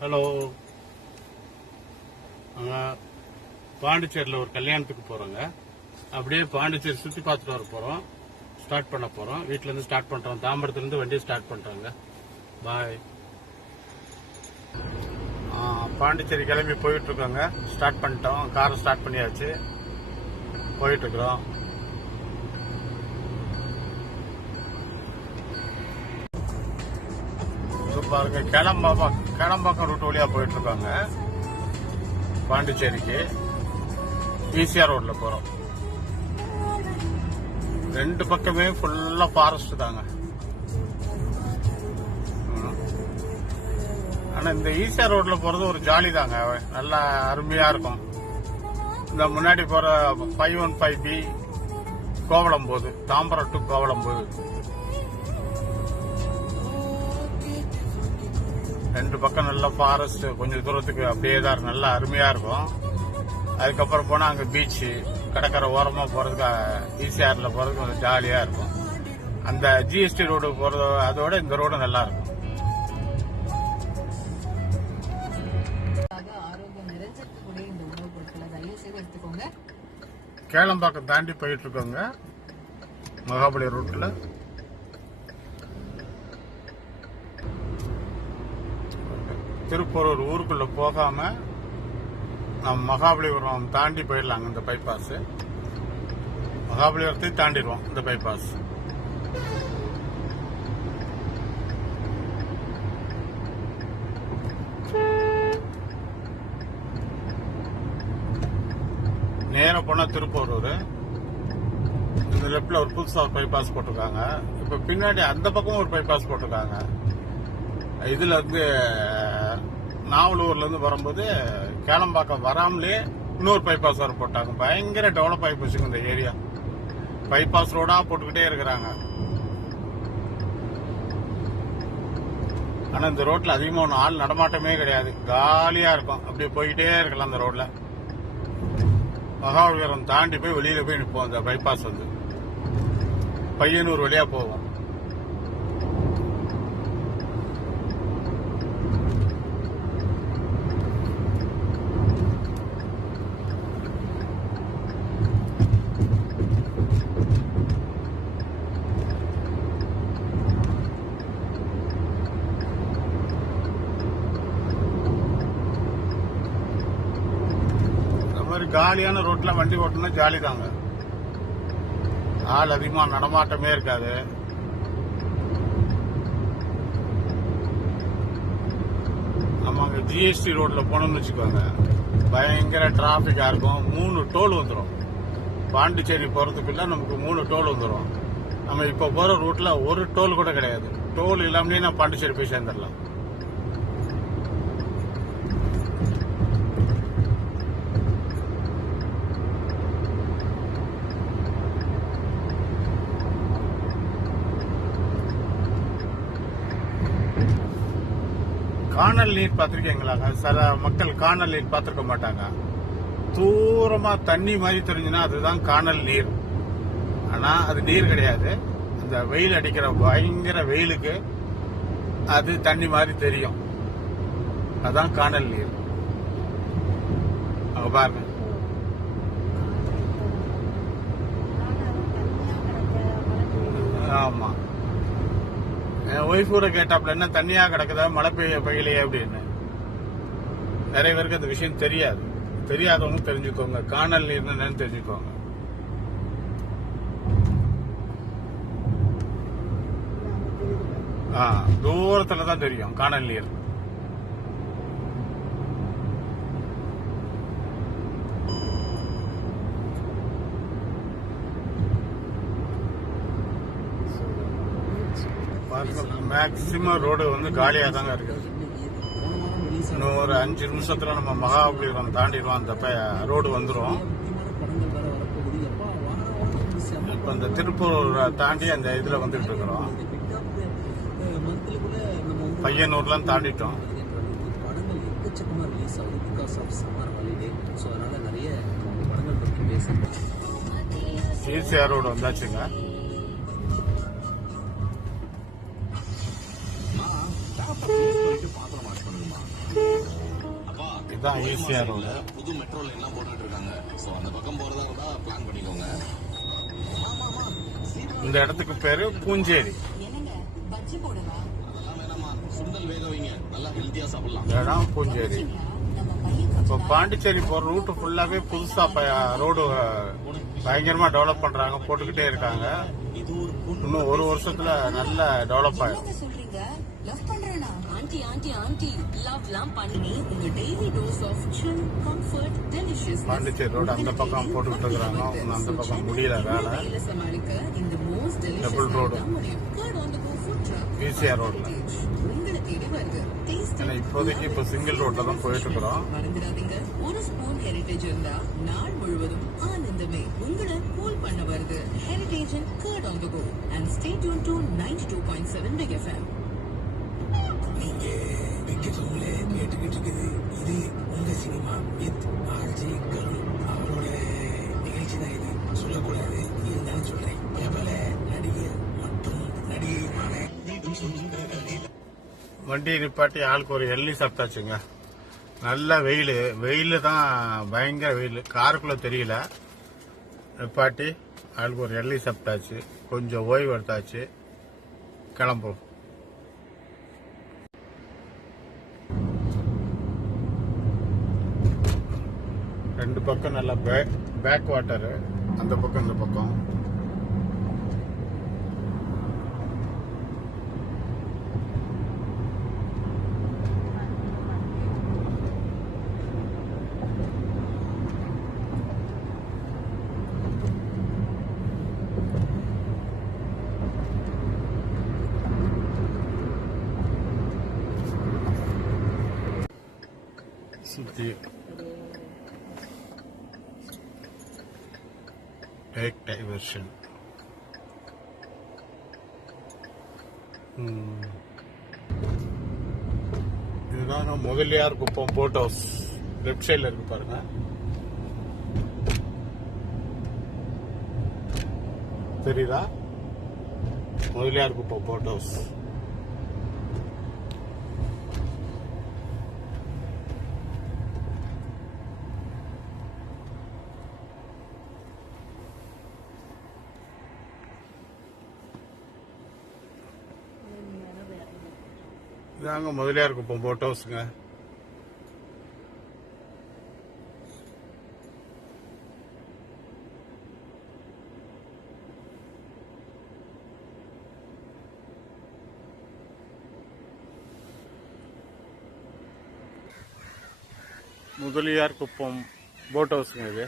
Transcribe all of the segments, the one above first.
Hello, நாங்கள் பாண்டிச்சேரியில் ஒரு கல்யாணத்துக்கு போகிறோங்க. அப்படியே பாண்டிச்சேரி சுற்றி பார்த்துட்டு வர போகிறோம். ஸ்டார்ட் பண்ண போகிறோம். வீட்டிலேருந்து ஸ்டார்ட் பண்ணுறோம். தாம்பரத்துலேருந்து வண்டியை ஸ்டார்ட் பண்ணுறோங்க. பாய். பாண்டிச்சேரி கிளம்பி போயிட்டுருக்கோங்க. ஸ்டார்ட் பண்ணிட்டோம். காரை ஸ்டார்ட் பண்ணியாச்சு. போயிட்டுருக்குறோம். பாருங்க, கிளம்பாக்கம் ரூட் வழியா போயிட்டு இருக்காங்க. பாண்டிச்சேரிக்கு ஈசிஆர் ரோட்ல போறோம். ரெண்டு பக்கமே ஃபுல்லா ஃபாரஸ்ட் தாங்க. ஆனா இந்த ஈசிஆர் ரோட்ல போறது ஒரு ஜாலி தாங்க. நல்லா அருமையா இருக்கும். இந்த முன்னாடி போற 515B கோவளம் போகுது. தாம்பரம் டு கோவளம் போகுது. ரெண்டு பக்கம் நல்ல ஃபாரஸ்ட். கொஞ்சம் தூரத்துக்கு அப்படியே தான் நல்லா அருமையா இருக்கும். அதுக்கப்புறம் போனா அங்க பீச்சு, கடற்கரை ஓரமா போறதுக்கு ஈசிஆர்ல போறதுக்கு கொஞ்சம் ஜாலியா இருக்கும். அந்த ஜிஎஸ்டி ரோடு போறது அதோட இந்த ரோடு நல்லா இருக்கும். கேளம்பாக்கம் தாண்டி போயிட்டு இருக்கோங்க. மகாபலி ரூட்ல திருப்பூர் ஊருக்குள்ள போகாம நம்ம மகாபலிபுரம் தாண்டி போயிடலாங்க. இந்த பைபாஸ் மகாபலிபுரத்தை தாண்டிடுவோம். இந்த பைபாஸ் நேர போனா திருப்பூர். இந்த லெப்ட்ல ஒரு புதுசா பைபாஸ் போட்டிருக்காங்க. இப்ப பின்னாடி அந்த பக்கம் ஒரு பைபாஸ் போட்டிருக்காங்க. இதுல இருந்து நாவலூர்ல இருந்து வரும்போது கேளம்பாக்கம் வராமலே இன்னொரு பைபாஸ் வர போட்டாங்க. பயங்கர டெவலப் ஆகி போச்சுங்க இந்த ஏரியா. பைபாஸ் ரோடா போட்டுக்கிட்டே இருக்கிறாங்க. ஆனா இந்த ரோட்ல அதிகமா ஒன்னும் ஆள் நடமாட்டமே கிடையாது. காலியா இருக்கும். அப்படியே போய்கிட்டே இருக்கலாம். அந்த ரோட்ல மகாபலிபுரம் தாண்டி போய் வெளியில போய் நிற்போம். அந்த பைபாஸ் வந்து பையனூர் வழியா போவோம். காலியான ரோட்ல வண்டி ஓட்டணும் ஜாலி தாங்க. ஆள் அதிகமா நடமாட்டமே இருக்காது. நம்ம அங்க ஜிஎஸ்டி ரோட்ல போனோம்னு வச்சுக்கோங்க, பயங்கர டிராபிக்கா இருக்கும். 3 டோல் வந்துடும். பாண்டிச்சேரி போறதுக்குள்ள நமக்கு 3 டோல் வந்துடும். நம்ம இப்ப போற ரூட்ல ஒரு டோல் கூட கிடையாது. டோல் இல்லாமலே நம்ம பாண்டிச்சேரி போய் சேர்ந்துடலாம். காணல் நீர் பார்த்திருக்கீங்களாங்க? சில மக்கள் காணல் நீர் பார்த்திருக்க மாட்டாங்க. தூரமா தண்ணி மாதிரி தெரிஞ்சுன்னா அதுதான் காணல் நீர். ஆனா அது நீர் கிடையாது. அந்த வெயில் அடிக்கிற பயங்கர வெயிலுக்கு அது தண்ணி மாதிரி தெரியும். அதான் காணல் நீர். அங்க பாருங்க. ஆமா, என் ஒய்ஃப் கூட கேட்டாப்ல, என்ன தண்ணியா கிடக்குதா, மழை பெய்யலையே அப்படின்னு. நிறைய பேருக்கு அந்த விஷயம் தெரியாது. தெரியாதவங்க தெரிஞ்சுக்கோங்க. காணல் நீர் என்னன்னு தெரிஞ்சுக்கோங்க. தூரத்துல தான் தெரியும் காணல் நீர். மேக்சிமம் ரோடு வந்து காலியா தாங்க இருக்குது. இன்னும் ஒரு 5 நிமிஷத்துல நம்ம மகாபலிபுரம் தாண்டிடுவோம். அந்த ரோடு வந்துடும். இப்ப இந்த திருப்பூர் தாண்டி அந்த இதுல வந்துட்டு இருக்கிறோம். பையனூர்லாம் தாண்டிட்டோம். ஈசிஆர் ரோடு வந்தாச்சுங்க. பாத்திரம் வாஷ் பண்ணுங்கம்மா. இதுதான் ஈசிஆர் ரோடு. புது மெட்ரோ லைன்லாம் போட்டுட்டு இருக்காங்க. சோ அந்த பக்கம் போறதா இருந்தா பிளான் பண்ணிக்கோங்க. இந்த இடத்துக்கு பேரு பூஞ்சேரி. அதெல்லாம் வேணாமா, சுண்டல் வேக வைங்க, நல்லா ஹெல்த்தியா சாப்பிடலாம். இடம் பூஞ்சேரி. இப்போ பாண்டிச்சேரி போற ரூட் ஃபுல்லாவே புதுசா ரோடு பயங்கரமா டெவலப் பண்றாங்க, போட்டுக்கிட்டே இருக்காங்க. இன்னும் ஒரு வருஷத்துல நல்ல டெவலப் ஆயிடும். பாண்டிச்சேரி ரோடு அந்த பக்கம் போட்டுக்கிட்டு இருக்கிறாங்க, அந்த பக்கம் முடியல வேலை. டபுள் ரோடு ஈசிஆர் ரோட்ல. ஏன்னா இப்போதைக்கு இப்போ சிங்கிள் ரோட்ல தான் போயிட்டு இருக்கிறோம். ஒரு ஸ்பூன் ஹெரிடேஜ் இருந்தா நாள் முழுவதும் ஆனந்தமே உங்களை கூல் பண்ண வருது. Heritage and curd on the go and stay tuned to 92.7 Big FM. நீங்க விக்கெட்ல கேட்டுக்கிட்டு இருக்குது. இது உங்க சினிமா வித் ஆர்ஜி கருண். அவரோட நிகழ்ச்சி தான் இது, சொல்லக்கூடாது இருந்தாலும் சொல்றேன். பிரபல நடிகர் மற்றும் நடிகையுமான வண்டி நிப்பாட்டி ஆளுக்கு ஒரு எள்ளி சாப்பிட்டாச்சுங்க. நல்ல வெயில் தான், பயங்கர வெயில். காருக்குள்ள தெரியல. நிப்பாட்டி ஆளுக்கு ஒரு எள்ளி சாப்பிட்டாச்சு, கொஞ்சம் ஓய்வு எடுத்தாச்சு, கிளம்பும். ரெண்டு பக்கம் நல்லா பேக் வாட்டரு, அந்த பக்கம் இந்த பக்கம். சுத்தி டேக் டைவர்ஷன். இதுதான் முதலியார் குப்பம் போட் ஹவுஸ். லெப்ட் சைட்ல இருக்கு பாருங்க. தெரியுதா? முதலியார் குப்பம் போட் ஹவுஸ். இதாங்க முதலியார் குப்பம் போட் ஹவுஸுங்க. முதலியார் குப்பம் போட் ஹவுஸுங்க இது.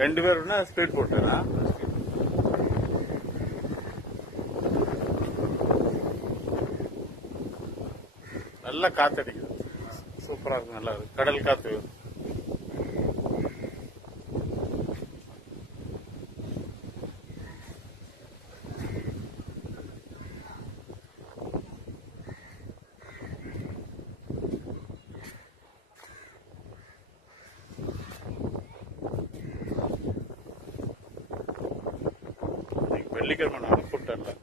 ரெண்டு பேருன்னா ஸ்பீட் போட்டுனா நல்லா காத்தடிக்குது, சூப்பரா இருக்கு, நல்லா இருக்கு. கடல் காத்து. வெள்ளிக்கிழமை நல்ல கூட்டம் இல்லை,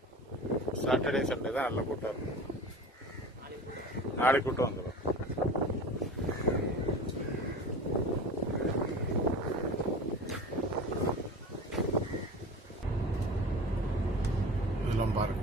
சாட்டர்டே சண்டே தான் நல்ல கூட்டம் இருக்கும். நாளைக்கு கூட்டம் வந்துடும். இதெல்லாம் பாருங்க.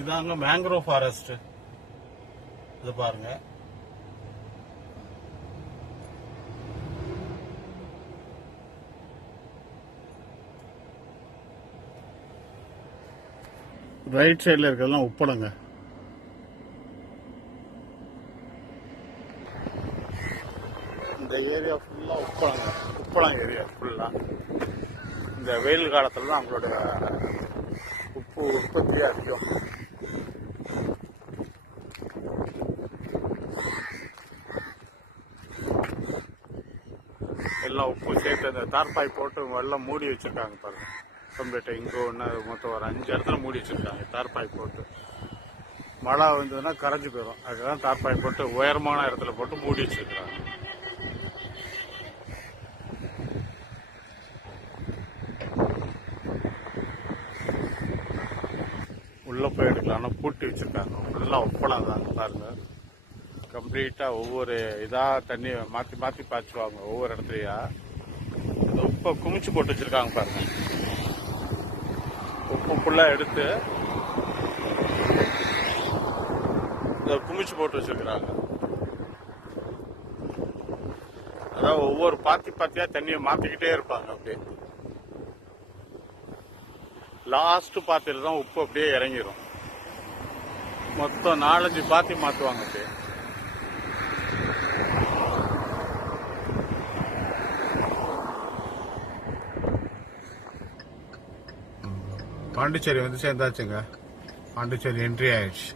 இதாங்க மேங்க்ரோவ் ஃபாரஸ்ட். இது பாருங்க. ரைட் சைடில் இருக்கிறதெல்லாம் உப்பளங்க. இந்த ஏரியா ஃபுல்லாக உப்பளங்க. உப்பளம் ஏரியா ஃபுல்லாக. இந்த வெயில் காலத்தில் தான் நம்மளுடைய உப்பு உற்பத்தி அதிகம். எல்லாம் உப்பு சேர்த்து அந்த தார்பாய் போட்டு எல்லாம் மூடி வச்சிருக்காங்க பாருங்க. கம்ப்ளீட்டாக இங்கே ஒன்று மொத்தம் ஒரு 5 இடத்துல மூடி வச்சிருக்காங்க தார்பாய் போட்டு. மழை வந்ததுன்னா கரைஞ்சி போயிடும். அதுதான் தார்பாய் போட்டு உயரமான இடத்துல போட்டு மூடி வச்சிருக்காங்க. உள்ள போய் எடுக்கலாம்னா பூட்டி வச்சிருக்காங்க. ஃபுல்லாக உப்பளம் தான் பாருங்க. கம்ப்ளீட்டாக ஒவ்வொரு இதாக தண்ணி மாற்றி மாற்றி பாய்ச்சுவாங்க ஒவ்வொரு இடத்துலையா. இந்த உப்பை குமிச்சு போட்டு வச்சிருக்காங்க பாருங்க. உப்பு ஃபுல்லாக எடுத்து இதை குமிச்சு போட்டு வச்சிருக்கிறாங்க. அதாவது ஒவ்வொரு பாத்தியா தண்ணியை மாத்திக்கிட்டே இருப்பாங்க. அப்படியே லாஸ்ட் பாத்தியில தான் உப்பு அப்படியே இறங்கிடும். மொத்தம் 4-5 பாத்தி மாத்துவாங்க. அப்படியே பாண்டிச்சேரி வந்து சேர்ந்தாச்சுங்க. பாண்டிச்சேரி என்ட்ரி ஆயிடுச்சு.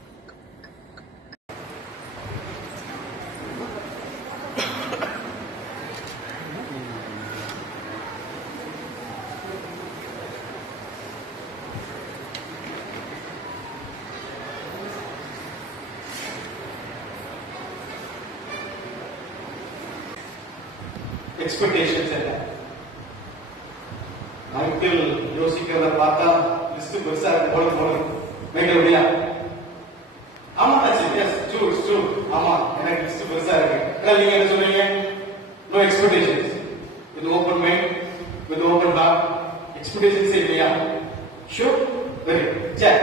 எக்ஸ்பெக்டேஷன்ஸ் என்ன? மைக்கேல் யோசிக்கிறத பார்த்தா லிஸ்ட் பெருசா இருக்கு போல போல. மைக்கேல் இல்லையா? ஆமா எஸ் ட்ரூ. ஆமா எனக்கு லிஸ்ட் பெருசா இருக்கு. நீங்க என்ன சொல்றீங்க? No expectations. With open mind, with open heart. Expectations இல்லையா? ஷூர். வெரி சரி.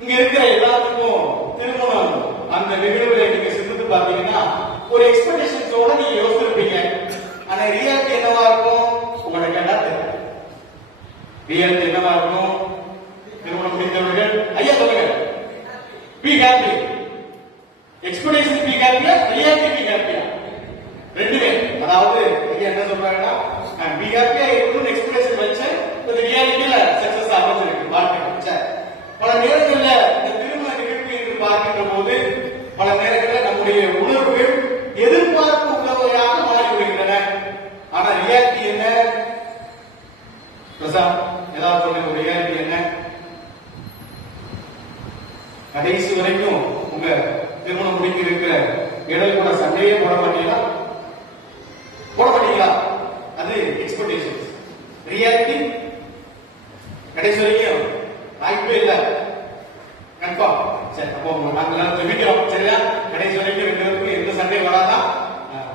இங்க இருக்கிற எல்லாத்துக்கும் திருமணம் அந்த நிகழ்வுகளை நீங்க சிந்தித்து பார்த்தீங்கன்னா ஒரு எக்ஸ்பெக்டேஷன்ஸோட நீங்க யோசிச்சிருப்பீங்க. ஆனா ரியாலிட்டி என்னவா இருக்கும்? உங்களோட கேட்டா தெரியும். ரியாலிட்டி என்னவா இருக்கும்? திருமணம் முடிந்தவர்கள் ஐயா சொல்லுங்க. Be happy. எக்ஸ்பெக்டேஷன் பி ஹாப்பியா, ரியாலிட்டி பி ஹாப்பியா? ரெண்டுமே. அதாவது ஐயா என்ன சொல்றாங்கன்னா பி ஹாப்பியா இருக்கணும்னு எக்ஸ்பெக்டேஷன் வச்சேன், இந்த ரியாலிட்டியில சக்சஸ் ஆகிருக்கு. வாழ்க்கை சரி. பல நேரங்கள்ல இந்த திருமண நிகழ்வு என்று பார்க்கின்ற போது பல நேரங்களில் நம்முடைய உணர்வுகள் எதிர்பார்ப்பு உள்ளவையாக மாறிவிடுகின்றன. ஆனா ரியாலிட்டி என்ன? பிரசாத் ஏதாவது சொல்லுங்க. ரியாலிட்டி என்ன? கடைசி வரைக்கும் உங்க திருமணம் முடிக்க இருக்கிற இடம் கூட சண்டையே போட மாட்டீங்களா? அது எக்ஸ்பெக்டேஷன்ஸ். ரியாலிட்டி கடைசி வரைக்கும் வாய்ப்பே இல்லை. கன்ஃபார்ம். சரி, அப்போ நாங்க ஜெபிக்கிறோம். சரியா? கடைசி வரைக்கும் 2 பேருக்கு எந்த சண்டையும் வராதான்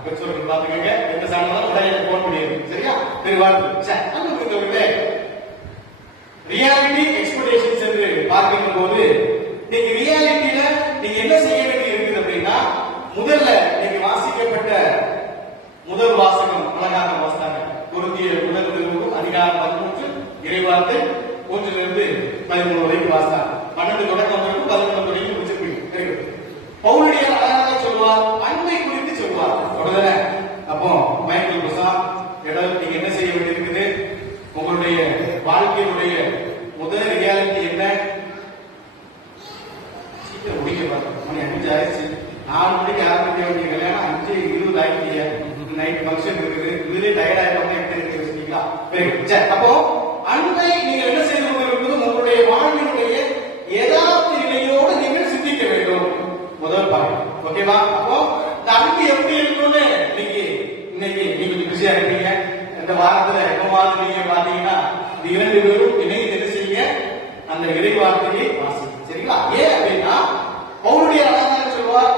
பெற்றோர்கள் பாத்துக்கங்க. எந்த சண்டை உடனே போன் முடியாது. சரியா? தெரிவார்களே ரியாலிட்டி எக்ஸ்பெக்டேஷன்ஸ் என்று பார்க்கின்ற போது நீங்க ரியாலிட்டியில நீங்க என்ன செய்ய வேண்டி இருக்குது அப்படின்னா, முதல்ல நீங்க வாசிக்கப்பட்ட முதல் வாசகம் அழகாக வாசித்தாங்க. குருந்தியர் முதல் நிருபம் அதிகாரம் 13 இறைவார்த்தை 1 - 13 வரைக்கும் வாசித்தாங்க. 12 தொடக்கம் 11 வரைக்கும் முடிச்சிருப்பீங்க. பவுலுடைய அழகாக சொல்வார், அன்பை குறித்து சொல்வார். தொடர்ந்து அப்போ மைக்கேல் பிரசாத் நீங்க என்ன செய்ய வேண்டியிருக்குது? உங்களுடைய வாழ்க்கையினுடைய முதல் ரியாலிட்டி என்ன? சீக்கிரம் முடிக்க பார்த்தோம். மணி 5 ஆயிடுச்சு. 4 மணிக்கு ஆரம்பிக்க வேண்டிய கல்யாணம் 5:20 ஆயிடுச்சு. நைட் ஃபங்க்ஷன் இருக்குது. இதுலயே டயர்ட் ஆயிடுவாங்க. வச்சுட்டீங்களா? சரி. அப்போ அன்பை நீங்க என்ன செய்து கொண்டிருப்பது? உங்களுடைய வாழ்வினுடைய யதார்த்த நிலையோடு நீங்கள் சிந்திக்க வேண்டும். முதல் பாயிண்ட். ஓகேவா? அப்போ இந்த அன்பு எப்படி இருக்கணும்னு இன்னைக்கு நீங்க கொஞ்சம் பிஸியா இருக்கீங்க. இந்த வாரத்துல எப்பவாவது நீங்க பாத்தீங்கன்னா இந்த 2 பேரும் இணைந்து என்ன செய்யுங்க? அந்த இறை வார்த்தையை வாசிங்க. சரிங்களா? ஏன் அப்படின்னா பவுலுடைய அழகாக சொல்வார்,